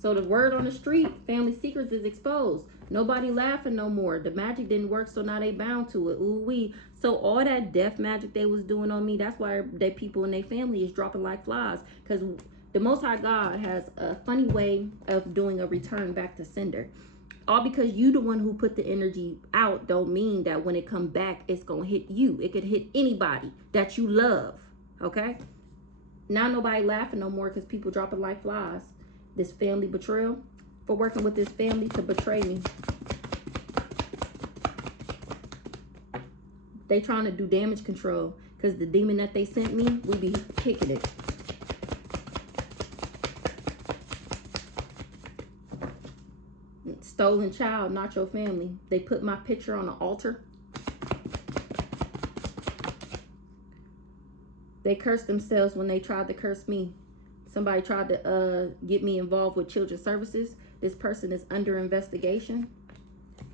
So the word on the street, family secrets is exposed. Nobody laughing no more. The magic didn't work, so now they bound to it. Ooh wee. So all that death magic they was doing on me, that's why they people in their family is dropping like flies. Because the Most High God has a funny way of doing a return back to sender. All because you the one who put the energy out don't mean that when it come back, it's going to hit you. It could hit anybody that you love. Okay? Now nobody laughing no more because people dropping like flies. This family betrayal, for working with this family to betray me. They trying to do damage control because the demon that they sent me, we be kicking it. Stolen child, not your family. They put my picture on the altar. They cursed themselves when they tried to curse me. Somebody tried to get me involved with children's services. This person is under investigation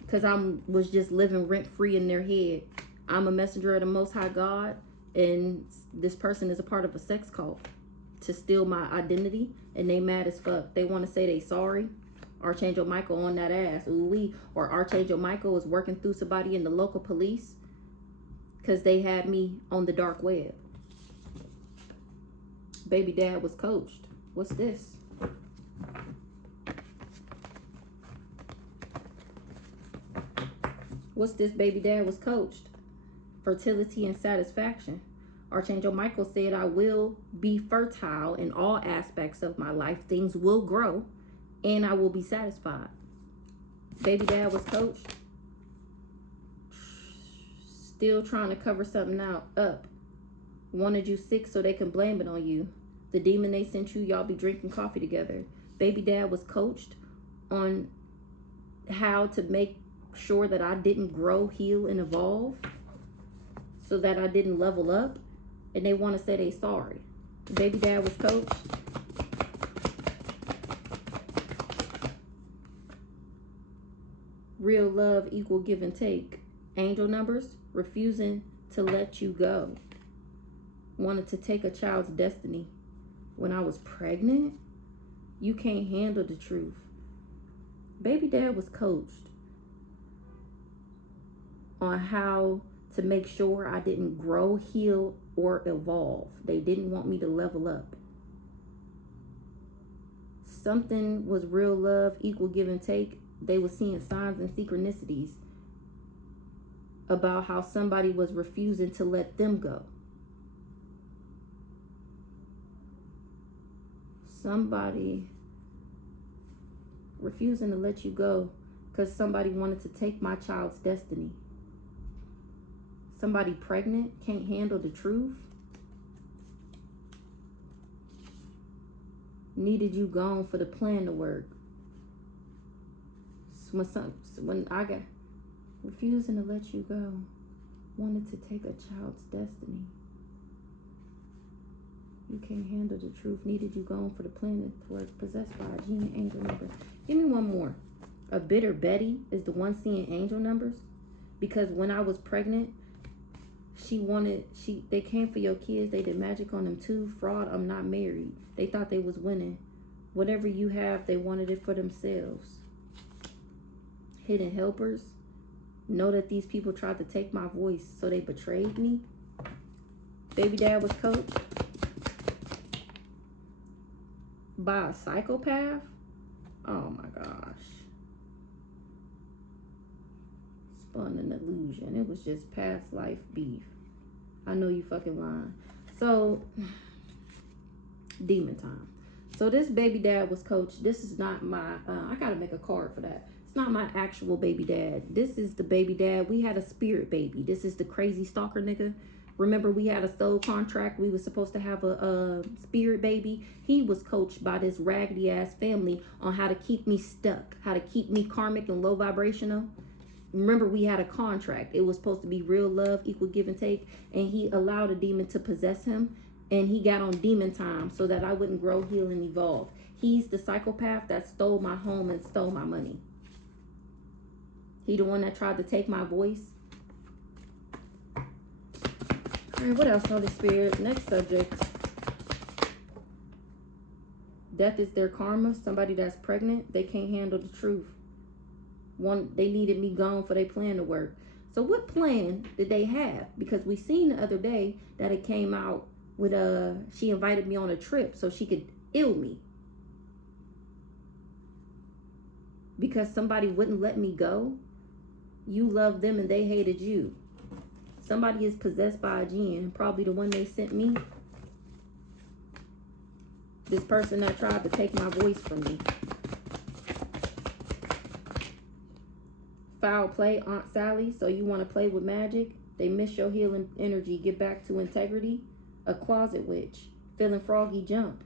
because I was just living rent-free in their head. I'm a messenger of the Most High God, and this person is a part of a sex cult to steal my identity, and they mad as fuck. They want to say they sorry. Archangel Michael on that ass. Ooh wee. Or Archangel Michael is working through somebody in the local police because they had me on the dark web. Baby dad was coached. What's this? What's this? Baby dad was coached. Fertility and satisfaction. Archangel Michael said, I will be fertile in all aspects of my life. Things will grow and I will be satisfied. Baby dad was coached. Still trying to cover something up. Wanted you sick so they can blame it on you. The demon they sent you, y'all be drinking coffee together. Baby dad was coached on how to make sure that I didn't grow, heal, and evolve, so that I didn't level up, and they want to say they sorry. Baby dad was coached. Real love equal give and take. Angel numbers, refusing to let you go. Wanted to take a child's destiny. When I was pregnant, you can't handle the truth. Baby dad was coached on how to make sure I didn't grow, heal, or evolve. They didn't want me to level up. Something was real love, equal give and take. They were seeing signs and synchronicities about how somebody was refusing to let them go. Somebody refusing to let you go because somebody wanted to take my child's destiny. Somebody pregnant can't handle the truth. Needed you gone for the plan to work. When I got refusing to let you go, wanted to take a child's destiny. You can't handle the truth. Needed you gone for the plan to work. Possessed by a gene angel number. Give me one more. A bitter Betty is the one seeing angel numbers, because when I was pregnant, they came for your kids. They did magic on them too. Fraud. I'm not married. They thought they was winning. Whatever you have, they wanted it for themselves. Hidden helpers. Know that these people tried to take my voice, so they betrayed me. Baby dad was coached by a psychopath. Oh my gosh. Spun an illusion. It was just past life beef. I know you fucking lying. So, demon time. So this baby dad was coached. This is not my, I gotta make a card for that. It's not my actual baby dad. This is the baby dad. We had a spirit baby. This is the crazy stalker nigga. Remember, we had a soul contract. We were supposed to have a spirit baby. He was coached by this raggedy ass family on how to keep me stuck, how to keep me karmic and low vibrational. Remember, we had a contract. It was supposed to be real love, equal give and take. And he allowed a demon to possess him. And he got on demon time so that I wouldn't grow, heal, and evolve. He's the psychopath that stole my home and stole my money. He the one that tried to take my voice. All right, what else, Holy Spirit? Next subject. Death is their karma. Somebody that's pregnant, they can't handle the truth. They needed me gone for their plan to work. So what plan did they have? Because we seen the other day that it came out with she invited me on a trip so she could ill me. Because somebody wouldn't let me go. You loved them and they hated you. Somebody is possessed by a jinn, probably the one they sent me. This person that tried to take my voice from me. Foul play, Aunt Sally. So you want to play with magic? They miss your healing energy. Get back to integrity. A closet witch. Feeling froggy jump.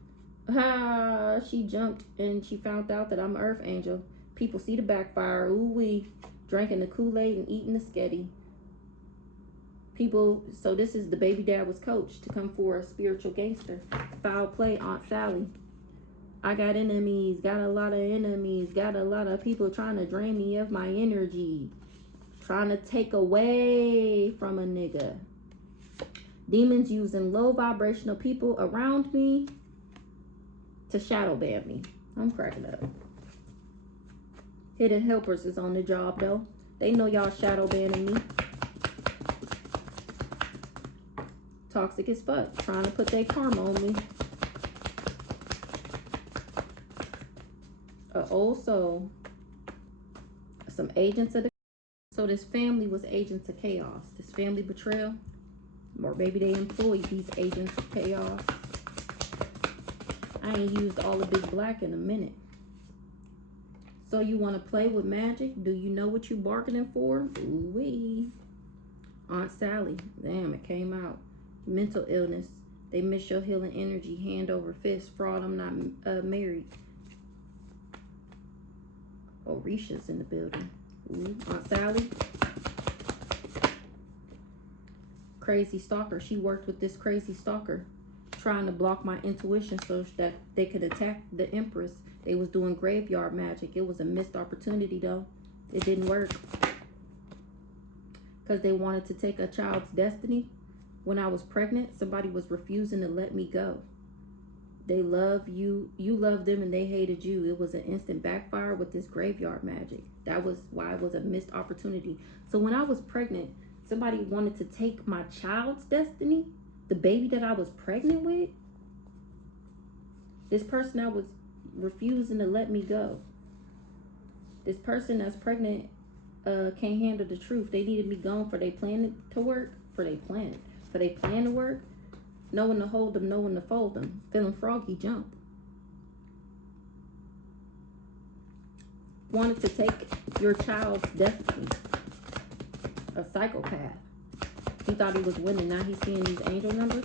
Ah, she jumped and she found out that I'm an earth angel. People see the backfire. Ooh wee. Drinking the Kool-Aid and eating the sketty. People, so this is the baby dad was coached to come for a spiritual gangster. Foul play, Aunt Sally. I got enemies, got a lot of enemies, got a lot of people trying to drain me of my energy. Trying to take away from a nigga. Demons using low vibrational people around me to shadow ban me. I'm cracking up. Hidden helpers is on the job though. They know y'all shadow banning me. Toxic as fuck. Trying to put their karma on me. An old soul. Some agents of the... So this family was agents of chaos. This family betrayal. Or maybe they employed these agents of chaos. I ain't used all the big black in a minute. So you want to play with magic? Do you know what you bargaining for? Ooh-wee. Aunt Sally. Damn, it came out. Mental illness. They miss your healing energy. Hand over fist. Fraud, I'm not married. Orisha's in the building. Ooh, Aunt Sally. Crazy stalker. She worked with this crazy stalker. Trying to block my intuition so that they could attack the Empress. They was doing graveyard magic. It was a missed opportunity though. It didn't work. Because they wanted to take a child's destiny. When I was pregnant, somebody was refusing to let me go. They love you. You loved them and they hated you. It was an instant backfire with this graveyard magic. That was why it was a missed opportunity. So when I was pregnant, somebody wanted to take my child's destiny. The baby that I was pregnant with. This person that was refusing to let me go. This person that's pregnant can't handle the truth. They needed me gone for their plan to work. For their plan to work. No one to hold them, no one to fold them. Feeling froggy jump. Wanted to take your child's destiny. A psychopath. He thought he was winning. Now he's seeing these angel numbers.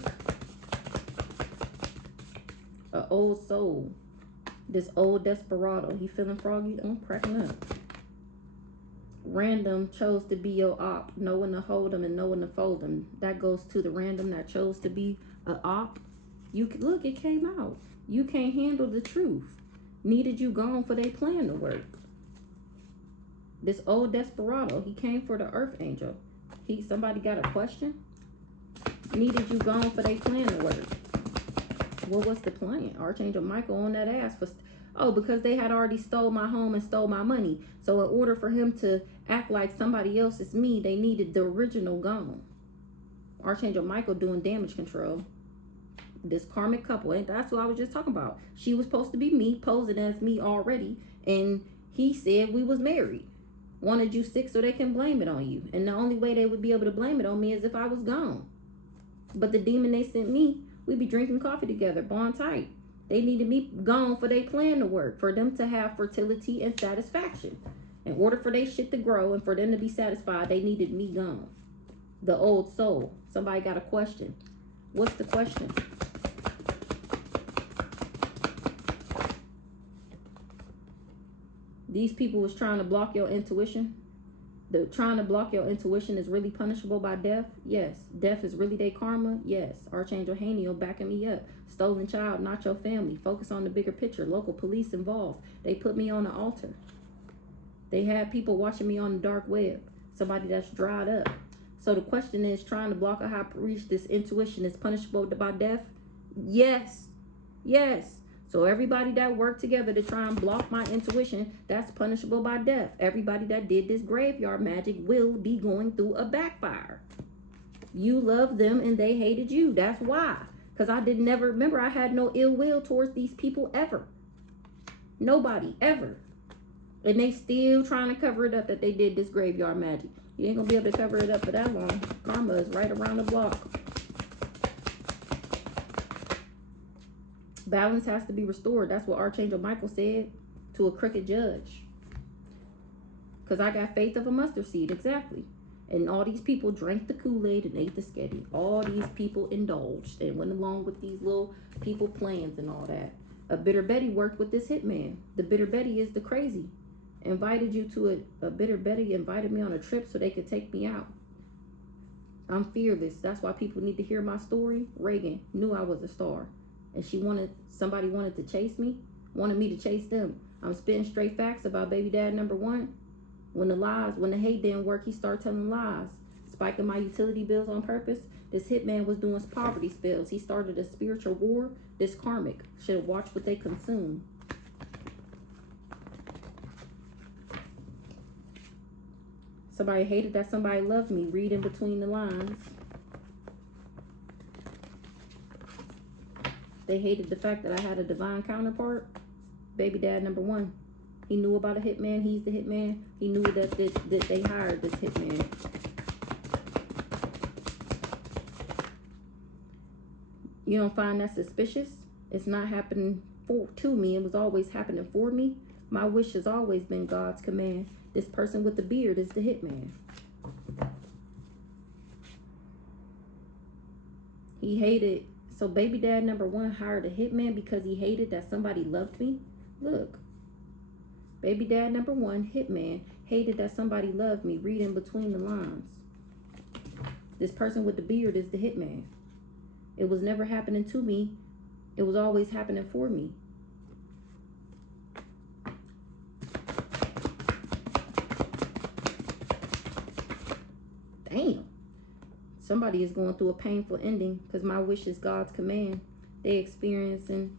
An old soul. This old desperado. He feeling froggy. I'm cracking up. Random chose to be your op. No one to hold him and no one to fold him. That goes to the random that chose to be an op. You can look, it came out. You can't handle the truth. Needed you gone for their plan to work. This old desperado, he came for the earth angel. Somebody got a question? Needed you gone for their plan to work. What was the plan? Archangel Michael on that ass for... Oh, because they had already stole my home and stole my money. So in order for him to act like somebody else is me, they needed the original gone. Archangel Michael doing damage control. This karmic couple, and that's what I was just talking about. She was supposed to be me, posing as me already, and he said we was married. Wanted you sick so they can blame it on you. And the only way they would be able to blame it on me is if I was gone. But the demon they sent me, we'd be drinking coffee together, bond tight. They needed me gone for their plan to work, for them to have fertility and satisfaction. In order for their shit to grow and for them to be satisfied, they needed me gone. The old soul. Somebody got a question. What's the question? These people was trying to block your intuition. The trying to block your intuition is really punishable by death. Yes. Death is really their karma. Yes. Archangel Haniel backing me up. Stolen child, not your family. Focus on the bigger picture. Local police involved. They put me on the altar. They had people watching me on the dark web. Somebody that's dried up. So the question is, trying to block a high priest, this intuition is punishable by death? Yes. Yes. So everybody that worked together to try and block my intuition, that's punishable by death. Everybody that did this graveyard magic will be going through a backfire. You loved them and they hated you. That's why. Because I did never, remember, I had no ill will towards these people ever. Nobody, ever. And they still trying to cover it up that they did this graveyard magic. You ain't going to be able to cover it up for that long. Karma is right around the block. Balance has to be restored. That's what Archangel Michael said to a crooked judge. Because I got faith of a mustard seed. Exactly. And all these people drank the Kool-Aid and ate the sketty. All these people indulged and went along with these little people plans and all that. A Bitter Betty worked with this hitman. The Bitter Betty is the crazy. Invited you to a Bitter Betty invited me on a trip so they could take me out. I'm fearless. That's why people need to hear my story. Reagan knew I was a star. And somebody wanted to chase me, wanted me to chase them. I'm spitting straight facts about baby dad number one. When the hate didn't work, he started telling lies. Spiking my utility bills on purpose. This hitman was doing poverty spells. He started a spiritual war. This karmic should have watched what they consume. Somebody hated that somebody loved me. Read in between the lines. They hated the fact that I had a divine counterpart. Baby dad number one. He knew about a hitman. He's the hitman. He knew that they hired this hitman. You don't find that suspicious? It's not happening to me. It was always happening for me. My wish has always been God's command. This person with the beard is the hitman. He hated. So baby dad number one hired a hitman because he hated that somebody loved me. Look. Baby dad number one, hitman, hated that somebody loved me. Read in between the lines. This person with the beard is the hitman. It was never happening to me. It was always happening for me. Damn. Somebody is going through a painful ending because my wish is God's command. They experiencing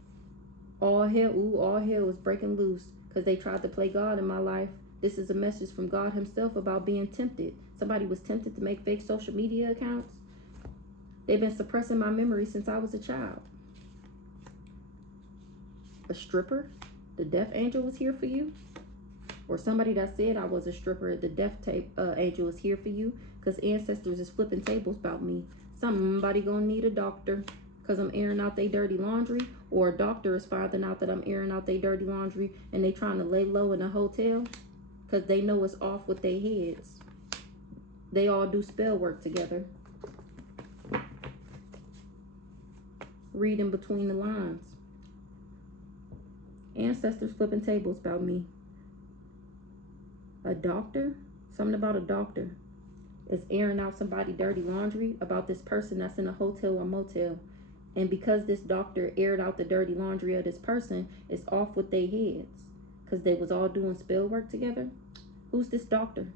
all hell. Ooh, all hell is breaking loose because they tried to play God in my life. This is a message from God himself about being tempted. Somebody was tempted to make fake social media accounts. They've been suppressing my memory since I was a child. A stripper? The death angel was here for you? Or somebody that said I was a stripper, the death angel is here for you? Because ancestors is flipping tables about me. Somebody gonna need a doctor because I'm airing out their dirty laundry. Or a doctor is finding out that I'm airing out their dirty laundry and they trying to lay low in a hotel because they know it's off with their heads. They all do spell work together. Reading between the lines. Ancestors flipping tables about me. A doctor? Something about a doctor. Is airing out somebody dirty laundry about this person that's in a hotel or motel. And because this doctor aired out the dirty laundry of this person, it's off with their heads. Because they was all doing spell work together. Who's this doctor?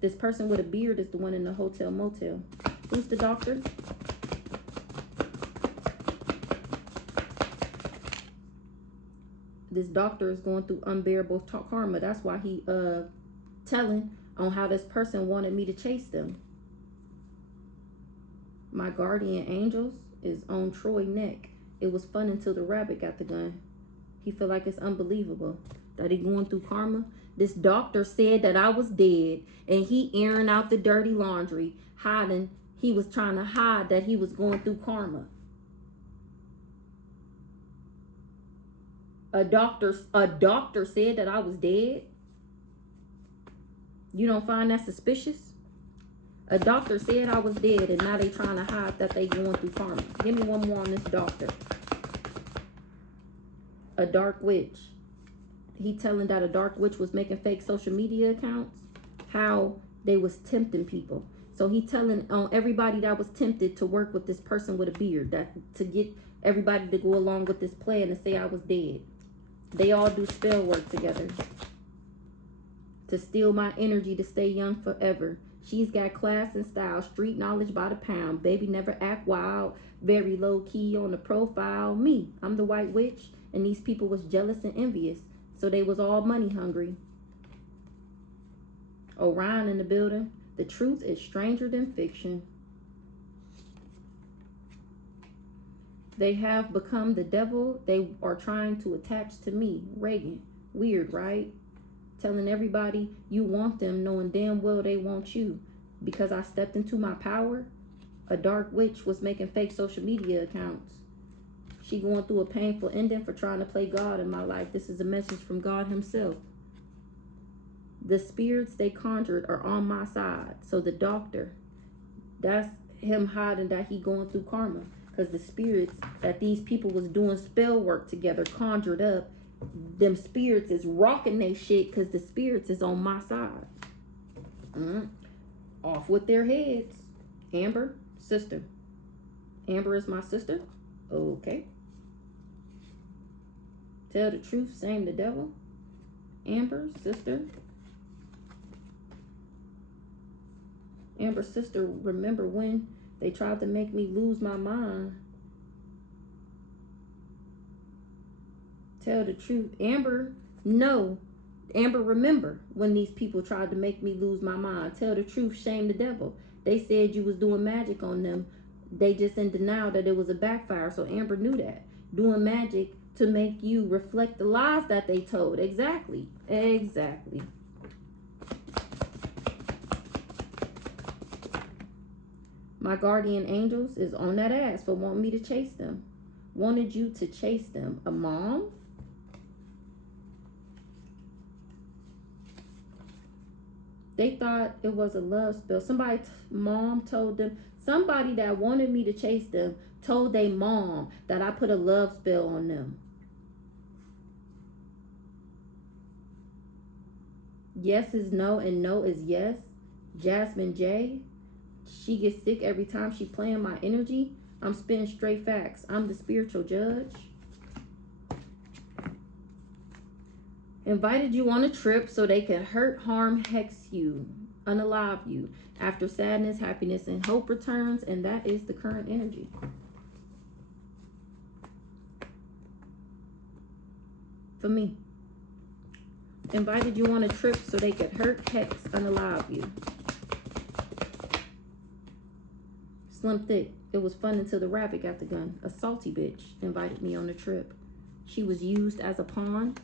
This person with a beard is the one in the hotel motel. Who's the doctor? This doctor is going through unbearable karma. That's why he telling on how this person wanted me to chase them. My guardian angels is on Troy neck. It was fun until the rabbit got the gun. He feel like it's unbelievable that he going through karma. This doctor said that I was dead and he airing out the dirty laundry, hiding. He was trying to hide that he was going through karma. A doctor said that I was dead. You don't find that suspicious? A doctor said I was dead and now they trying to hide that they going through karma. Give me one more on this doctor. A dark witch. He telling that a dark witch was making fake social media accounts. How they was tempting people. So he telling on everybody that was tempted to work with this person with a beard. That to get everybody to go along with this plan and say I was dead. They all do spell work together. To steal my energy to stay young forever. She's got class and style, street knowledge by the pound. Baby never act wild, very low key on the profile. Me, I'm the white witch, and these people was jealous and envious. So they was all money hungry. Orion in the building. The truth is stranger than fiction. They have become the devil they are trying to attach to me. Reagan. Weird, right? Telling everybody you want them, knowing damn well they want you. Because I stepped into my power. A dark witch was making fake social media accounts. She going through a painful ending for trying to play God in my life. This is a message from God himself. The spirits they conjured are on my side. So the doctor, that's him hiding that he going through karma. Because the spirits that these people was doing spell work together, conjured up, them spirits is rocking they shit because the spirits is on my side. Off with their heads. Amber, sister. Amber is my sister? Okay. Tell the truth, shame the devil. Amber, sister. Amber, sister, remember when they tried to make me lose my mind? Tell the truth. Amber, no. Amber, remember when these people tried to make me lose my mind? Tell the truth, shame the devil. They said you was doing magic on them. They just in denial that it was a backfire. So Amber knew that. Doing magic to make you reflect the lies that they told. Exactly. Exactly. My guardian angels is on that ass for wanting me to chase them. Wanted you to chase them. A mom? They thought it was a love spell. Mom told them. Somebody that wanted me to chase them told their mom that I put a love spell on them. Yes is no and no is yes. Jasmine J. She gets sick every time she playing my energy. I'm spitting straight facts. I'm the spiritual judge. Invited you on a trip so they can hurt, harm, hex you, unalive you. After sadness, happiness, and hope returns, and that is the current energy. For me. Invited you on a trip so they could hurt, hex, unalive you. Slim Thick. It was fun until the rabbit got the gun. A salty bitch invited me on the trip. She was used as a pawn.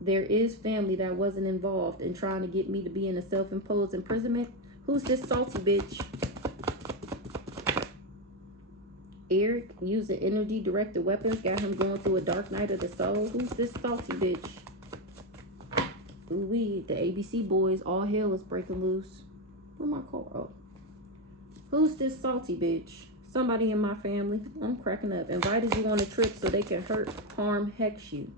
There is family that wasn't involved in trying to get me to be in a self-imposed imprisonment. Who's this salty bitch? Eric using energy directed weapons got him going through a dark night of the soul. Who's this salty bitch? Ooh-wee, the ABC boys, all hell is breaking loose. Where my car? Oh. Who's this salty bitch? Somebody in my family. I'm cracking up. Invited you on a trip so they can hurt, harm, hex you.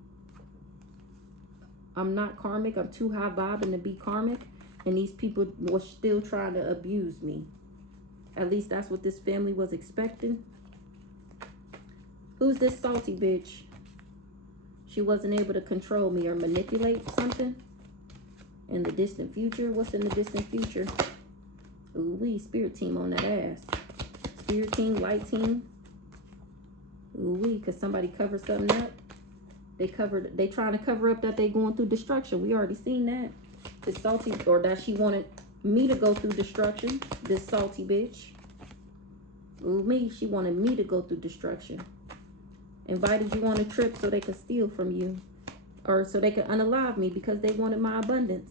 I'm not karmic. I'm too high vibing to be karmic. And these people were still trying to abuse me. At least that's what this family was expecting. Who's this salty bitch? She wasn't able to control me or manipulate something in the distant future. What's in the distant future? Ooh-wee, spirit team on that ass. Spirit team, light team. Ooh-wee, because somebody covered something up. They trying to cover up that they going through destruction. We already seen that. This salty, or that she wanted me to go through destruction. This salty bitch. Ooh-wee, she wanted me to go through destruction. Invited you on a trip so they could steal from you. Or so they could unalive me because they wanted my abundance.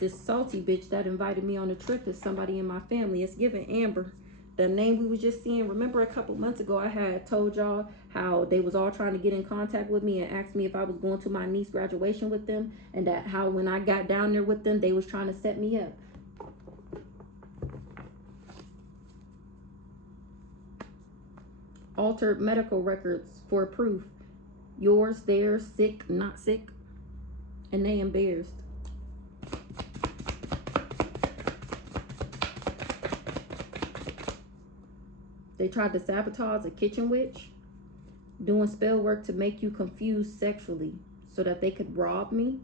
This salty bitch that invited me on a trip is somebody in my family. It's giving Amber. The name we was just seeing. Remember a couple months ago I had told y'all how they was all trying to get in contact with me and asked me if I was going to my niece's graduation with them. And that how when I got down there with them, they was trying to set me up. Altered medical records for proof. Yours, theirs, sick, not sick. And they embarrassed. They tried to sabotage a kitchen witch, doing spell work to make you confused sexually so that they could rob me.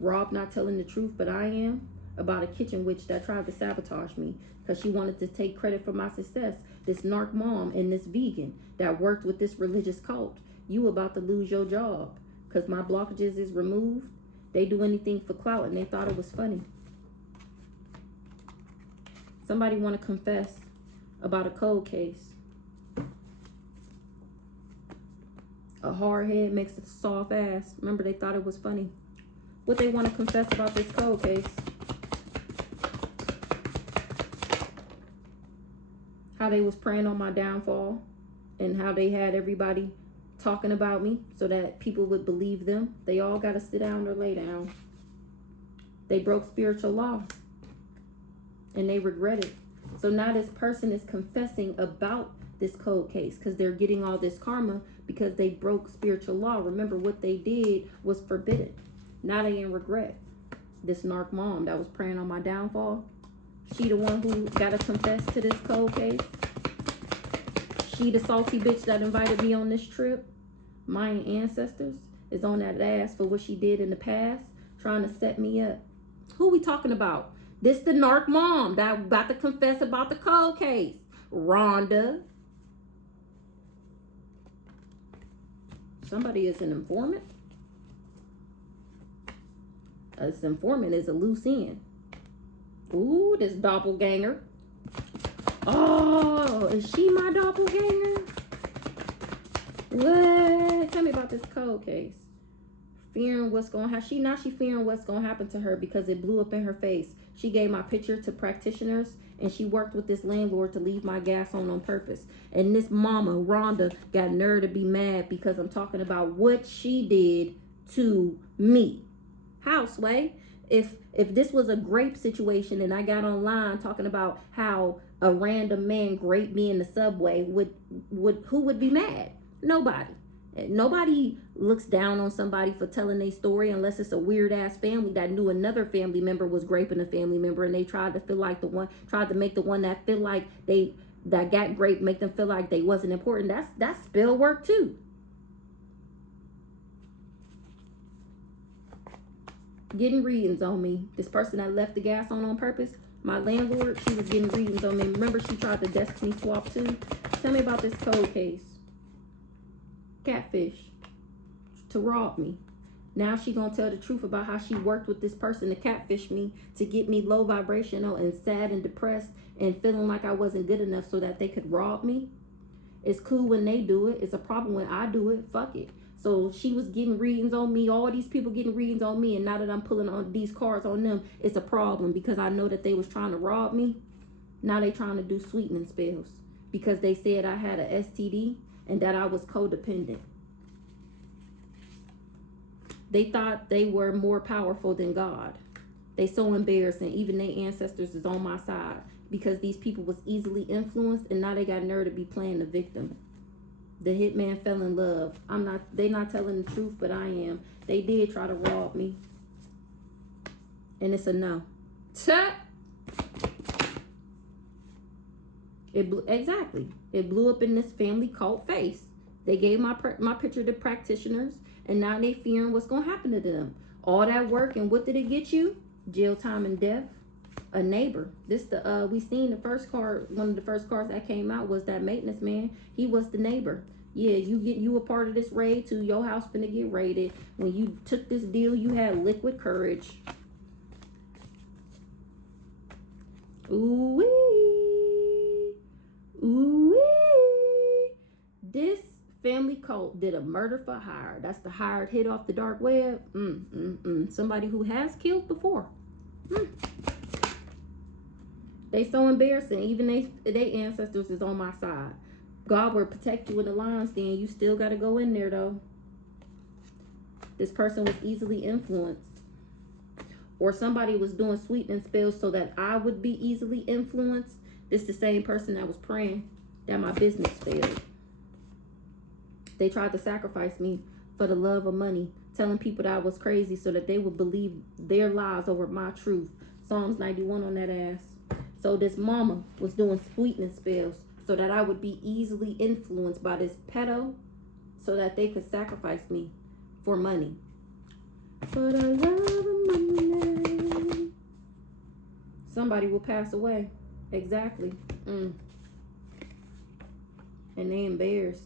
Rob not telling the truth, but I am. about a kitchen witch that tried to sabotage me because she wanted to take credit for my success. This narc mom and this vegan that worked with this religious cult. You about to lose your job because my blockages is removed. They do anything for clout and they thought it was funny. Somebody want to confess about a cold case. A hard head makes a soft ass. Remember, they thought it was funny. What they want to confess about this cold case. How they was preying on my downfall. And how they had everybody talking about me so that people would believe them. They all got to sit down or lay down. They broke spiritual law. And they regret it. So now this person is confessing about this cold case because they're getting all this karma because they broke spiritual law. Remember, what they did was forbidden. Now they in regret. This narc mom that was preying on my downfall, she the one who got to confess to this cold case. She the salty bitch that invited me on this trip. My ancestors is on that ass for what she did in the past, trying to set me up. Who we talking about? This the narc mom that about to confess about the cold case. Rhonda. Somebody is an informant. This informant is a loose end. Ooh, this doppelganger. Oh, is she my doppelganger? What? Tell me about this cold case. Fearing what's going to happen. She fearing what's going to happen to her because it blew up in her face. She gave my picture to practitioners and she worked with this landlord to leave my gas on purpose. And this mama, Rhonda, got nerve to be mad because I'm talking about what she did to me. How, Sway? If this was a grape situation and I got online talking about how a random man raped me in the subway, who would be mad? Nobody. Nobody looks down on somebody for telling their story unless it's a weird ass family that knew another family member was raping a family member and they tried to make the one that feel like that got raped, make them feel like they wasn't important. That's spell work too. Getting readings on me. This person that left the gas on purpose, my landlord, she was getting readings on me. Remember, she tried to destiny swap too. Tell me about this cold case. Catfish to rob me. Now she gonna tell the truth about how she worked with this person to catfish me, to get me low vibrational and sad and depressed and feeling like I wasn't good enough so that they could rob me. It's cool when they do it. It's a problem when I do it. Fuck it. So she was getting readings on me, all these people getting readings on me, and now that I'm pulling on these cards on them, it's a problem because I know that they was trying to rob me. Now they trying to do sweetening spells because they said I had a STD and that I was codependent. They thought they were more powerful than God. They so embarrassing. Even their ancestors is on my side because these people was easily influenced and now they got nerve to be playing the victim. The hitman fell in love. They not telling the truth, but I am. They did try to rob me. And it's a no. Exactly. It blew up in this family cult face. They gave my picture to practitioners, and now they fearing what's going to happen to them. All that work, and what did it get you? Jail time and death. A neighbor. We seen the first card. One of the first cards that came out was that maintenance man. He was the neighbor. Yeah, you were part of this raid too. Your house finna get raided. When you took this deal, you had liquid courage. Ooh-wee. Ooh-wee. This family cult did a murder for hire. That's the hired hit off the dark web. Somebody who has killed before. They so embarrassing. Even they ancestors is on my side. God will protect you in the lion's den. You still got to go in there though. This person was easily influenced. Or somebody was doing sweetening spells so that I would be easily influenced. This the same person that was praying that my business failed. They tried to sacrifice me for the love of money, telling people that I was crazy so that they would believe their lies over my truth. Psalms 91 on that ass. So this mama was doing sweetening spells so that I would be easily influenced by this pedo so that they could sacrifice me for money. For the love of money. Somebody will pass away. Exactly. And they embarrassed.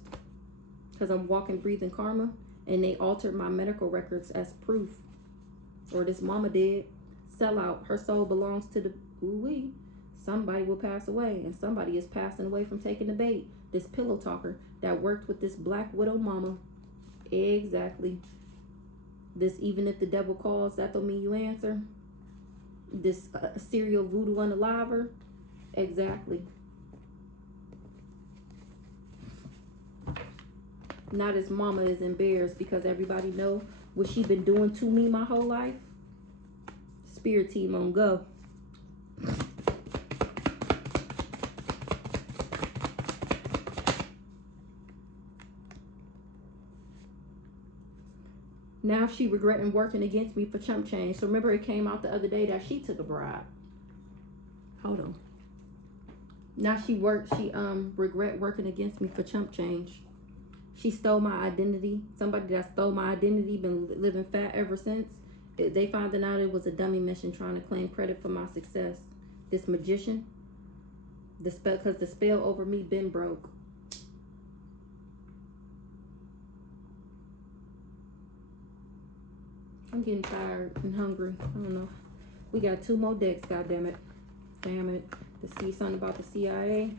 Because I'm walking, breathing karma. And they altered my medical records as proof. Or this mama did. Sell out. Her soul belongs to the ooh-wee. Somebody will pass away. And somebody is passing away from taking the bait. This pillow talker that worked with this black widow mama. Exactly. This, even if the devil calls, that don't mean you answer. This serial voodoo unaliver. Exactly. Now this mama is embarrassed because everybody know what she been doing to me my whole life. Spirit team on go. Now she regretting working against me for chump change. So remember it came out the other day that she took a bribe. Hold on. Now she regret working against me for chump change. She stole my identity. Somebody that stole my identity been living fat ever since. They found out it was a dummy mission trying to claim credit for my success. This magician, the spell, because the spell over me been broke. I'm getting tired and hungry. I don't know. We got 2 more decks, goddammit. Damn it. To see something about the CIA.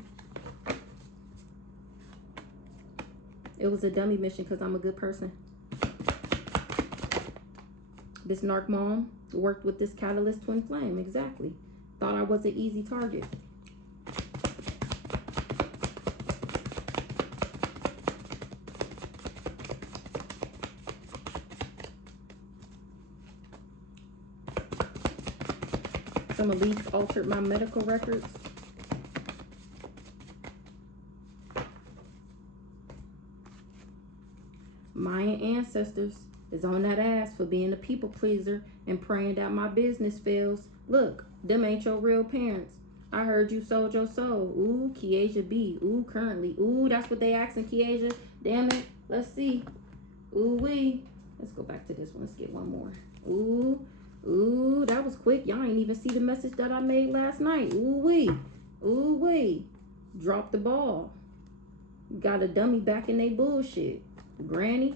It was a dummy mission because I'm a good person. This narc mom worked with this catalyst twin flame. Exactly. Thought I was an easy target. Some elites altered my medical records. Mayan ancestors is on that ass for being a people pleaser and praying that my business fails. Look, them ain't your real parents. I heard you sold your soul. Ooh, Kiesha B. Ooh, currently. Ooh, that's what they asking Kiesha. Damn it. Let's see. Ooh, wee. Let's go back to this one. Let's get one more. Ooh. Ooh, that was quick. Y'all ain't even see the message that I made last night. Ooh, wee. Ooh, wee. Drop the ball. Got a dummy back in they bullshit. Granny.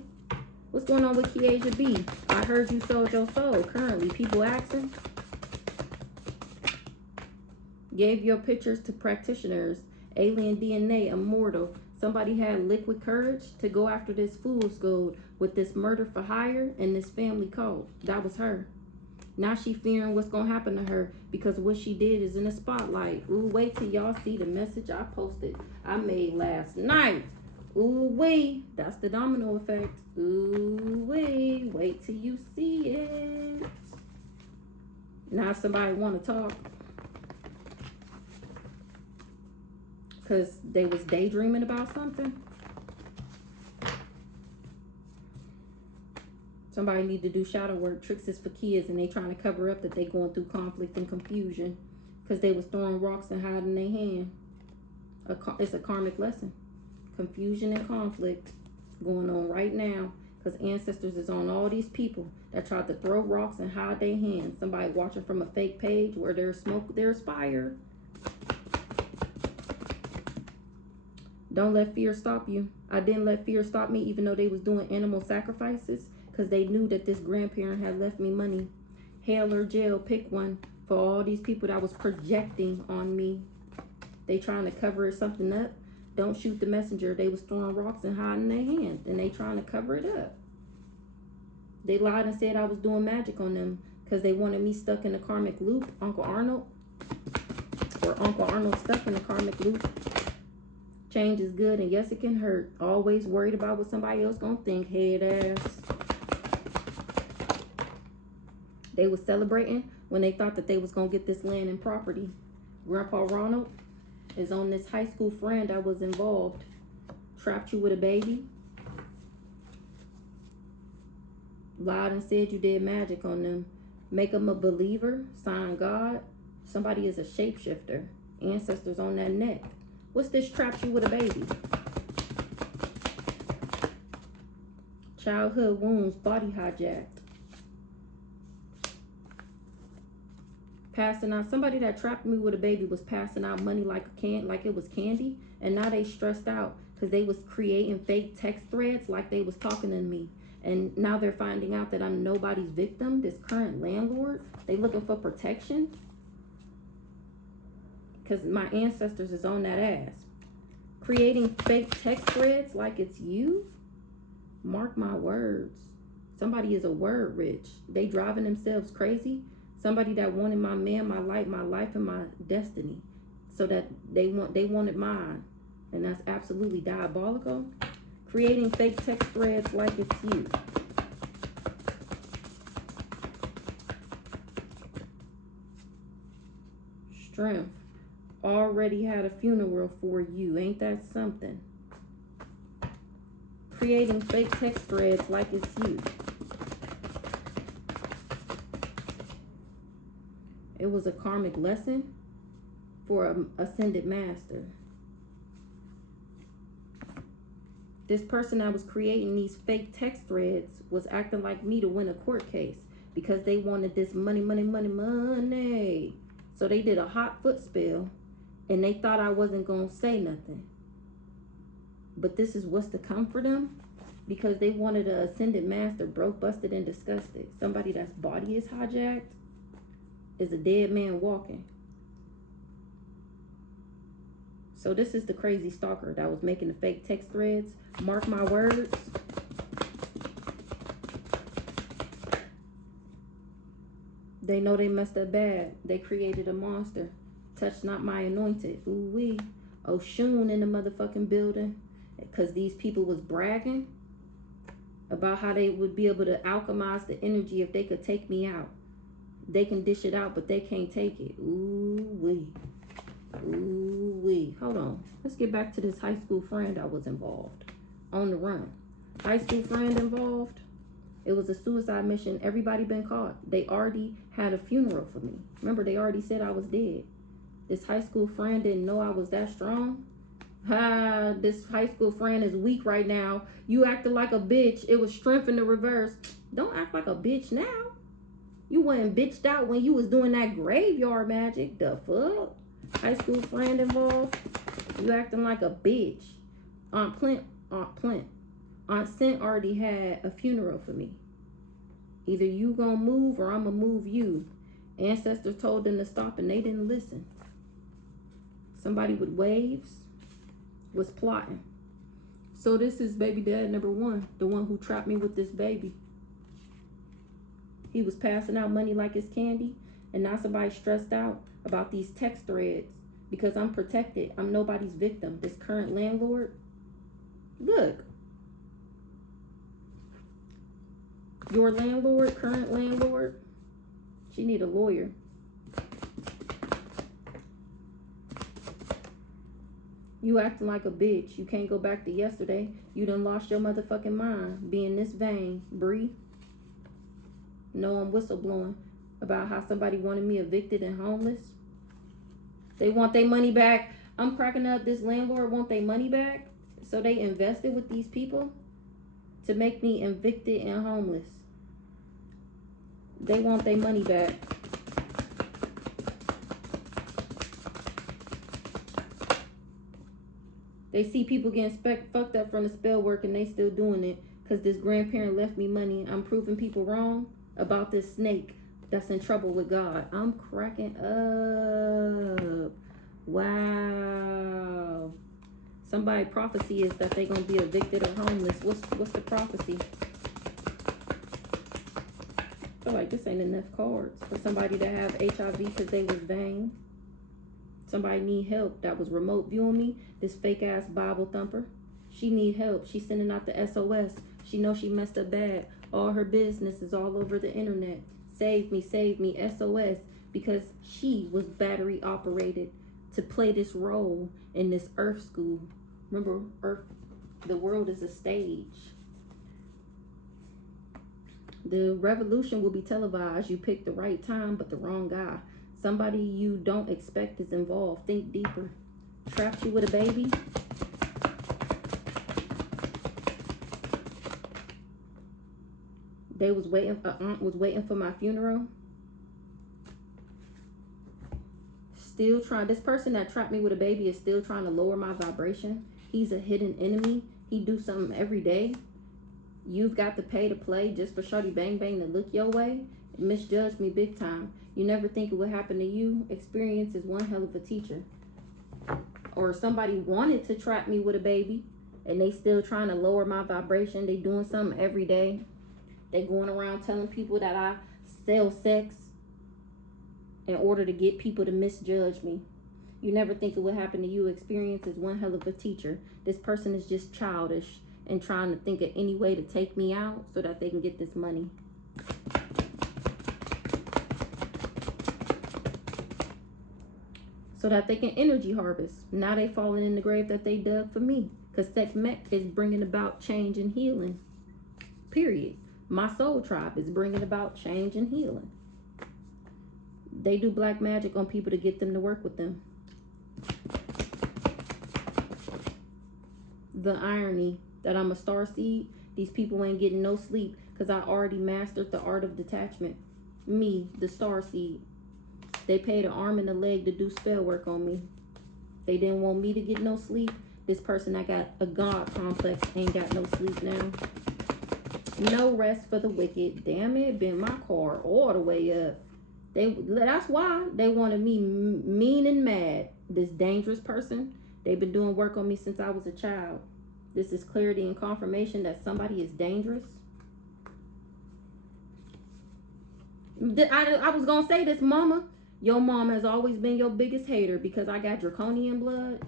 What's going on with Kiesha B? I heard you sold your soul. Currently, people asking. Gave your pictures to practitioners. Alien DNA, immortal. Somebody had liquid courage to go after this fool's gold with this murder for hire and this family cult. That was her. Now she fearing what's gonna happen to her because what she did is in the spotlight. Ooh, wait till y'all see the message I posted. I made last night. Ooh, wait. That's the domino effect. Ooh, wait till you see it. Now somebody want to talk because they was daydreaming about something. Somebody need to do shadow work. Tricks is for kids and they trying to cover up that they going through conflict and confusion because they was throwing rocks and hiding their hand. It's a karmic lesson. Confusion and conflict going on right now because ancestors is on all these people that tried to throw rocks and hide their hands. Somebody watching from a fake page where there's smoke, there's fire. Don't let fear stop you. I didn't let fear stop me even though they was doing animal sacrifices because they knew that this grandparent had left me money. Hell or jail, pick one for all these people that was projecting on me. They trying to cover something up. Don't shoot the messenger. They was throwing rocks and hiding their hands, and they trying to cover it up. They lied and said I was doing magic on them because they wanted me stuck in the karmic loop. Uncle Arnold stuck in the karmic loop. Change is good, and yes, it can hurt. Always worried about what somebody else gonna think. Head ass. They was celebrating when they thought that they was gonna get this land and property. Grandpa Ronald is on this high school friend that was involved. Trapped you with a baby. Lied and said you did magic on them. Make them a believer. Sign God. Somebody is a shapeshifter. Ancestors on that neck. What's this trapped you with a baby? Childhood wounds, body hijacked. Passing out, somebody that trapped me with a baby was passing out money like like it was candy, and now they stressed out because they was creating fake text threads like they was talking to me, and now they're finding out that I'm nobody's victim. This current landlord, they looking for protection because my ancestors is on that ass. Creating fake text threads like it's you. Mark my words. Somebody is a word rich. They driving themselves crazy. Somebody that wanted my man, my life, and my destiny, so that they wanted mine, and that's absolutely diabolical. Creating fake text threads like it's you. Strength. Already had a funeral for you. Ain't that something? Creating fake text threads like it's you. It was a karmic lesson for an ascended master. This person that was creating these fake text threads was acting like me to win a court case because they wanted this money, money, money, money. So they did a hot foot spell, and they thought I wasn't going to say nothing. But this is what's to come for them, because they wanted an ascended master, broke, busted, and disgusted. Somebody that's body is hijacked is a dead man walking. So this is the crazy stalker that was making the fake text threads. Mark my words. They know they messed up bad. They created a monster. Touch not my anointed. Ooh wee. Oshun in the motherfucking building. Because these people was bragging about how they would be able to alchemize the energy if they could take me out. They can dish it out, but they can't take it. Ooh wee. Ooh wee. Hold on. Let's get back to this high school friend that was involved. On the run. High school friend involved. It was a suicide mission. Everybody been caught. They already had a funeral for me. Remember, they already said I was dead. This high school friend didn't know I was that strong. This high school friend is weak right now. You acted like a bitch. It was strength in the reverse. Don't act like a bitch now. You wasn't bitched out when you was doing that graveyard magic. The fuck? High school friend involved. You acting like a bitch. Aunt Sent already had a funeral for me. Either you gonna move or I'm gonna move you. Ancestors told them to stop and they didn't listen. Somebody with waves was plotting. So this is baby dad number one, the one who trapped me with this baby. He was passing out money like it's candy, and now somebody's stressed out about these text threads because I'm protected. I'm nobody's victim. This current landlord, look. Your landlord, current landlord, she need a lawyer. You acting like a bitch. You can't go back to yesterday. You done lost your motherfucking mind being this vain, Bree. No, I'm whistleblowing about how somebody wanted me evicted and homeless. They want their money back. I'm cracking up. This landlord want their money back. So they invested with these people to make me evicted and homeless. They want their money back. They see people getting fucked up from the spell work and they still doing it because this grandparent left me money. I'm proving people wrong about this snake that's in trouble with God. I'm cracking up. Wow. Somebody's prophecy is that they're going to be evicted or homeless. What's the prophecy? I feel like this ain't enough cards for somebody to have HIV because they was vain. Somebody need help that was remote viewing me. This fake ass Bible thumper. She need help. She's sending out the SOS. She knows she messed up bad. All her business is all over the internet. Save me, SOS. Because she was battery operated to play this role in this Earth school. Remember, Earth, the world is a stage. The revolution will be televised. You picked the right time, but the wrong guy. Somebody you don't expect is involved. Think deeper. Trapped you with a baby. They was waiting. Aunt was waiting for my funeral. Still trying. This person that trapped me with a baby is still trying to lower my vibration. He's a hidden enemy. He do something every day. You've got to pay to play just for shorty bang bang to look your way. Misjudged me big time. You never think it would happen to you. Experience is one hell of a teacher. Or somebody wanted to trap me with a baby and they still trying to lower my vibration. They doing something every day. They going around telling people that I sell sex in order to get people to misjudge me. You never think it would happen to you. Experience is one hell of a teacher. This person is just childish and trying to think of any way to take me out so that they can get this money. So that they can energy harvest. Now they falling in the grave that they dug for me. Because Sekhmet is bringing about change and healing. Period. My soul tribe is bringing about change and healing. They do black magic on people to get them to work with them. The irony that I'm a star seed, these people ain't getting no sleep because I already mastered the art of detachment. Me, the star seed. They paid an arm and a leg to do spell work on me. They didn't want me to get no sleep. This person that got a God complex ain't got no sleep now. No rest for the wicked. Damn it, been my car all the way up. That's why they wanted me mean and mad. This dangerous person, they've been doing work on me since I was a child. This is clarity and confirmation that somebody is dangerous. I was gonna say this, mama. Your mom has always been your biggest hater because I got draconian blood.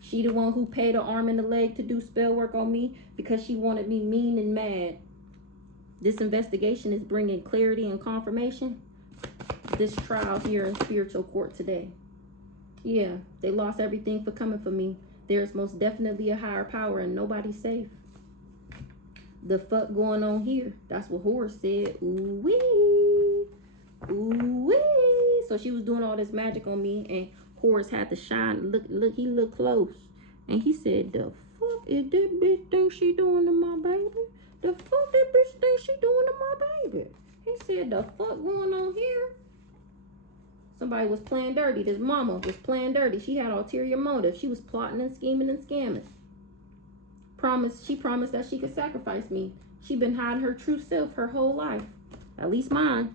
She the one who paid her arm and a leg to do spell work on me because she wanted me mean and mad. This investigation is bringing clarity and confirmation. This trial here in spiritual court today. Yeah, they lost everything for coming for me. There's most definitely a higher power and nobody's safe. The fuck going on here? That's what Horus said. Ooh wee. Ooh wee. So she was doing all this magic on me and Horus had to shine. Look, he looked close. And he said, the fuck is that bitch think she doing to my baby? The fuck that bitch think she doing to my baby? He said, the fuck going on here? Somebody was playing dirty. This mama was playing dirty. She had ulterior motive. She was plotting and scheming and scamming. She promised that she could sacrifice me. She been hiding her true self her whole life. At least mine.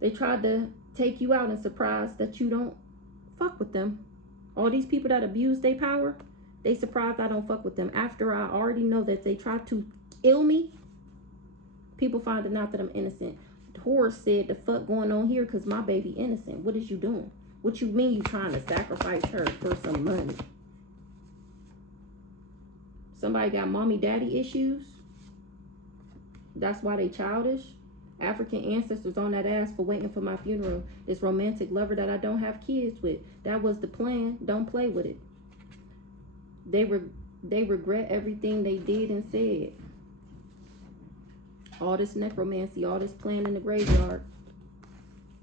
They tried to take you out and surprise that you don't fuck with them. All these people that abuse their power, they surprised I don't fuck with them. After I already know that they tried to kill me, people finding out that I'm innocent. Horus said, the fuck going on here because my baby innocent. What is you doing? What you mean you trying to sacrifice her for some money? Somebody got mommy daddy issues. That's why they childish. African ancestors on that ass for waiting for my funeral. This romantic lover that I don't have kids with. That was the plan. Don't play with it. They regret everything they did and said. All this necromancy, all this plan in the graveyard.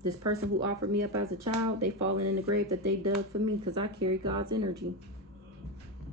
This person who offered me up as a child, they falling in the grave that they dug for me because I carry God's energy.